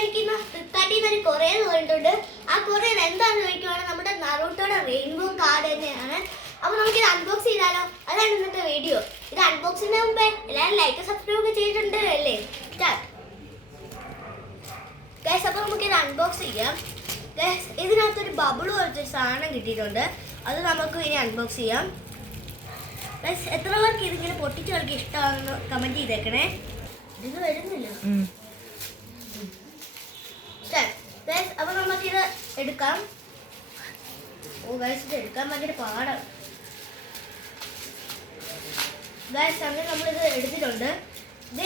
എനിക്ക് ഇന്ന് ഫ്ലിപ്കാർട്ടിൽ നിന്ന് ഒരു കൊറിയർ പോയിട്ടുണ്ട്. ആ കൊറിയർ എന്താണെന്ന് ചോദിക്കുവാണെങ്കിൽ നമ്മുടെ നറൂട്ടോയുടെ റെയിൻബോ കാർഡ് തന്നെയാണ്. അപ്പോൾ നമുക്കിത് അൺബോക്സ് ചെയ്താലോ? അതാണ് ഇന്നത്തെ വീഡിയോ. ഇത് അൺബോക്സിന് മുമ്പേ എല്ലാവരും ലൈക്ക് സബ്സ്ക്രൈബ് ഒക്കെ ചെയ്തിട്ടുണ്ട് അല്ലേ? ഗൈസ്, അപ്പോൾ നമുക്കിത് അൺബോക്സ് ചെയ്യാം. ഗൈസ്, ഇതിനകത്തൊരു ബബിൾ പോലത്തെ സാധനം കിട്ടിയിട്ടുണ്ട്. അത് നമുക്ക് ഇനി അൺബോക്സ് ചെയ്യാം. ഗൈസ്, എത്ര പേർക്ക് ഇതിങ്ങനെ പൊട്ടിച്ച് കളിക്കാൻ ഇഷ്ടമാണെന്ന് കമൻറ്റ് ചെയ്തേക്കണേ. ഇത് വരുന്നില്ല. അപ്പൊ നമുക്കിത് എടുക്കാം. ഇത് എടുക്കാൻ ഭയങ്കര പാടാണ്. അങ്ങനെ നമ്മളിത് എടുത്തിട്ടുണ്ട്.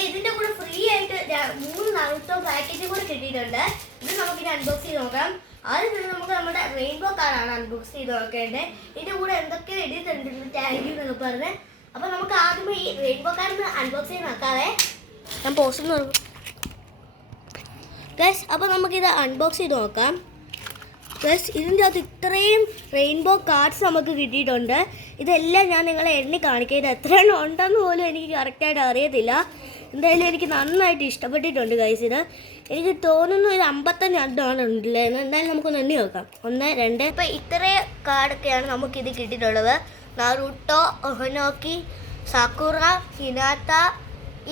ഇതിന്റെ കൂടെ ഫ്രീ ആയിട്ട് 3 നറുട്ടോ പാക്കേജ് കൂടെ കിട്ടിയിട്ടുണ്ട്. ഇത് നമുക്കിനി അൺബോക്സ് ചെയ്ത് നോക്കാം. ആദ്യം തന്നെ നമുക്ക് നമ്മുടെ റെയിൻബോ കാർഡാണ് അൺബോക്സ് ചെയ്ത് നോക്കേണ്ടത്. ഇതിന്റെ കൂടെ എന്തൊക്കെ എഴുതിയിട്ടുണ്ട് താങ്ക് യു എന്നൊക്കെ പറഞ്ഞ്. അപ്പൊ നമുക്ക് ആദ്യമേ ഈ റെയിൻബോ കാർഡ് അൺബോക്സ് ചെയ്ത് നോക്കാവേ. ഞാൻ പോസ്റ്റ് ഗൈസ്, അപ്പോൾ നമുക്കിത് അൺബോക്സ് ചെയ്ത് നോക്കാം. ഗൈസ്, ഇതിൻ്റെ അകത്ത് ഇത്രയും റെയിൻബോ കാർഡ്സ് നമുക്ക് കിട്ടിയിട്ടുണ്ട്. ഇതെല്ലാം ഞാൻ നിങ്ങളെ എണ്ണി കാണിക്കാം. ഇത് എത്ര എണ്ണം ഉണ്ടെന്ന് പോലും എനിക്ക് കറക്റ്റായിട്ട് അറിയത്തില്ല. എന്തായാലും എനിക്ക് നന്നായിട്ട് ഇഷ്ടപ്പെട്ടിട്ടുണ്ട് ഗൈസ്. ഇത് എനിക്ക് തോന്നുന്നു ഇത് 55 എണ്ണമാണ് ഉണ്ടല്ലേ. എന്തായാലും നമുക്കൊന്ന് എണ്ണി നോക്കാം. 1 2. ഇപ്പോൾ ഇത്രയും കാർഡൊക്കെയാണ് നമുക്കിത് കിട്ടിയിട്ടുള്ളത്. നറൂട്ടോ, ഒഹനോക്കി, സാക്കുറ, ഹിനാത്ത.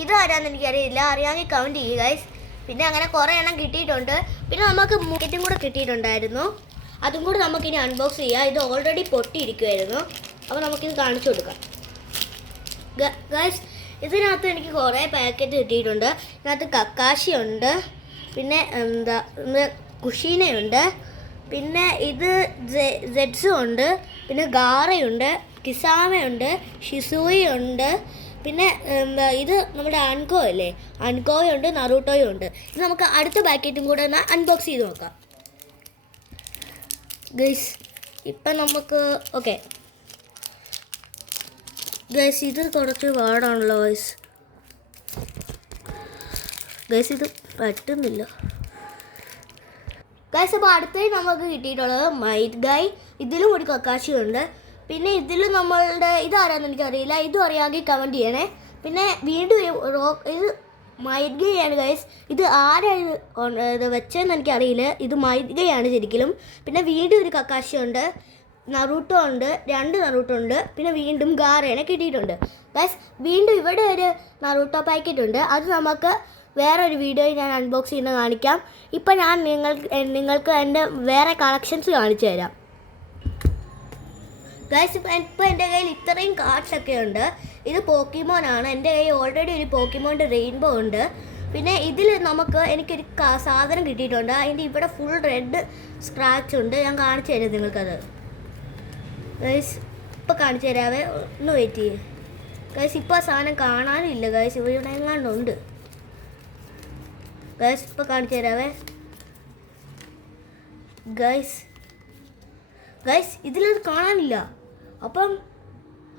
ഇത് ആരാന്ന് എനിക്കറിയില്ല. അറിയാമെങ്കിൽ കമൻറ്റ് ചെയ്യുക ഗൈസ്. പിന്നെ അങ്ങനെ കുറേ എണ്ണം കിട്ടിയിട്ടുണ്ട്. പിന്നെ നമുക്ക് മുക്കറ്റും കൂടെ കിട്ടിയിട്ടുണ്ടായിരുന്നു. അതും കൂടെ നമുക്കിനി അൺബോക്സ് ചെയ്യാം. ഇത് ഓൾറെഡി പൊട്ടിയിരിക്കുമായിരുന്നു. അപ്പോൾ നമുക്കിത് കാണിച്ചു കൊടുക്കാം. ഗൈസ്, ഇതിനകത്ത് എനിക്ക് കുറേ പാക്കറ്റ് കിട്ടിയിട്ടുണ്ട്. ഇതിനകത്ത് കക്കാശി ഉണ്ട്, പിന്നെ കുഷീനയുണ്ട്, പിന്നെ ഇത് ജെഡ്സും ഉണ്ട്, പിന്നെ ഗാറയുണ്ട്, കിസാമയുണ്ട്, ഷിസൂയുണ്ട്, പിന്നെ ഇത് നമ്മുടെ അൻകോ അല്ലേ, അൻകോയുണ്ട്, നറൂട്ടോയും ഉണ്ട്. ഇത് നമുക്ക് അടുത്ത പാക്കറ്റും കൂടെ ഒന്ന് അൺബോക്സ് ചെയ്ത് നോക്കാം. ഗൈസ്, ഇപ്പം നമുക്ക് ഓക്കെ. ഗൈസ്, ഇത് കുറച്ച് പാടാണല്ലോ ഗൈസ്. ഗൈസ്, ഇത് പറ്റുന്നില്ല ഗൈസ്. അപ്പോൾ അടുത്തായി നമുക്ക് കിട്ടിയിട്ടുള്ളത് മൈറ്റ് ഗായ്. ഇതിലും ഒരു കക്കാശി ഉണ്ട്. പിന്നെ ഇതിൽ നമ്മളുടെ ഇതാരാന്ന് എനിക്കറിയില്ല. ഇതും അറിയാമെങ്കിൽ കമൻറ്റ് ചെയ്യണേ. പിന്നെ വീണ്ടും ഇത് മൈറ്റ് ഗൈ ആണ് ഗൈസ്. ഇത് ആരാണ് ഇത് വെച്ചതെന്ന് എനിക്കറിയില്ല. ഇത് മൈറ്റ് ഗൈ ആണ് ശരിക്കും. പിന്നെ വീണ്ടും ഒരു കക്കാശി ഉണ്ട്, നറൂട്ടോ ഉണ്ട്, 2 നറൂട്ടോ ഉണ്ട്, പിന്നെ വീണ്ടും ഗാറേനെ കിട്ടിയിട്ടുണ്ട് ഗൈസ്. വീണ്ടും ഇവിടെ ഒരു നറൂട്ടോ പാക്കറ്റ് ഉണ്ട്. അത് നമുക്ക് വേറൊരു വീഡിയോയിൽ ഞാൻ അൺബോക്സ് ചെയ്യുന്നത് കാണിക്കാം. ഇപ്പം ഞാൻ നിങ്ങൾക്ക് എൻ്റെ വേറെ കളക്ഷൻസ് കാണിച്ചു തരാം ഗൈസ്. ഇപ്പോൾ എൻ്റെ കയ്യിൽ ഇത്രയും കാർഡ്സൊക്കെ ഉണ്ട്. ഇത് പോക്കിമോനാണ്. എൻ്റെ കയ്യിൽ ഓൾറെഡി ഒരു പോക്കിമോൻ്റെ റെയിൻബോ ഉണ്ട്. പിന്നെ ഇതിൽ എനിക്കൊരു സാധനം കിട്ടിയിട്ടുണ്ട്. അതിൻ്റെ ഇവിടെ ഫുൾ റെഡ് സ്ക്രാച്ച് ഉണ്ട്. ഞാൻ കാണിച്ചു തരാം നിങ്ങൾക്കത് ഗൈസ്. ഇപ്പോൾ കാണിച്ചു തരാവേ, ഒന്ന് വെയിറ്റ് ചെയ്യേ ഗൈസ്. ഇപ്പോൾ ആ സാധനം കാണാനില്ല ഗൈസ്. ഇവിടെ എങ്ങാണ്ടുണ്ട് ഗൈസ്. ഇപ്പോൾ കാണിച്ചു തരാവേ ഗൈസ്. ഇതിലത് കാണാനില്ല. അപ്പം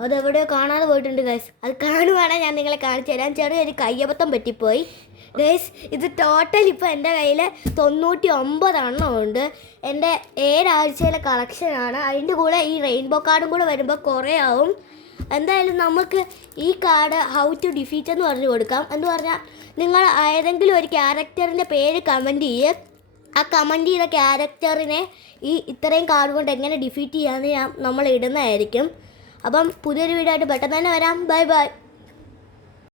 അതെവിടെയോ കാണാതെ പോയിട്ടുണ്ട് ഗൈസ്. അത് കാണുവാണെങ്കിൽ ഞാൻ നിങ്ങളെ കാണിച്ചു തരാം. ചെറിയൊരു കയ്യബദ്ധം പറ്റിപ്പോയി ഗൈസ്. ഇത് ടോട്ടൽ ഇപ്പോൾ എൻ്റെ കയ്യിൽ 99 എണ്ണം ഉണ്ട്. എൻ്റെ 7 ആഴ്ചയിലെ കളക്ഷനാണ്. അതിൻ്റെ കൂടെ ഈ റെയിൻബോ കാർഡും കൂടെ വരുമ്പോൾ കുറേ ആവും. എന്തായാലും നമുക്ക് ഈ കാർഡ് ഹൗ ടു ഡിഫീറ്റ് എന്ന് പറഞ്ഞു കൊടുക്കാം. എന്ന് പറഞ്ഞാൽ നിങ്ങൾ ഏതെങ്കിലും ഒരു ക്യാരക്ടറിൻ്റെ പേര് കമൻറ്റ് ചെയ്യുക. ആ കമൻറ്റ് ചെയ്ത ക്യാരക്ടറിനെ ഈ ഇത്രയും കാർഡ് കൊണ്ട് എങ്ങനെ ഡിഫീറ്റ് ചെയ്യാമെന്ന് നമ്മൾ ഇടുന്നതായിരിക്കും. അപ്പം പുതിയൊരു വീഡിയോ ആയിട്ട് പെട്ടെന്ന് തന്നെ വരാം. Bye bye.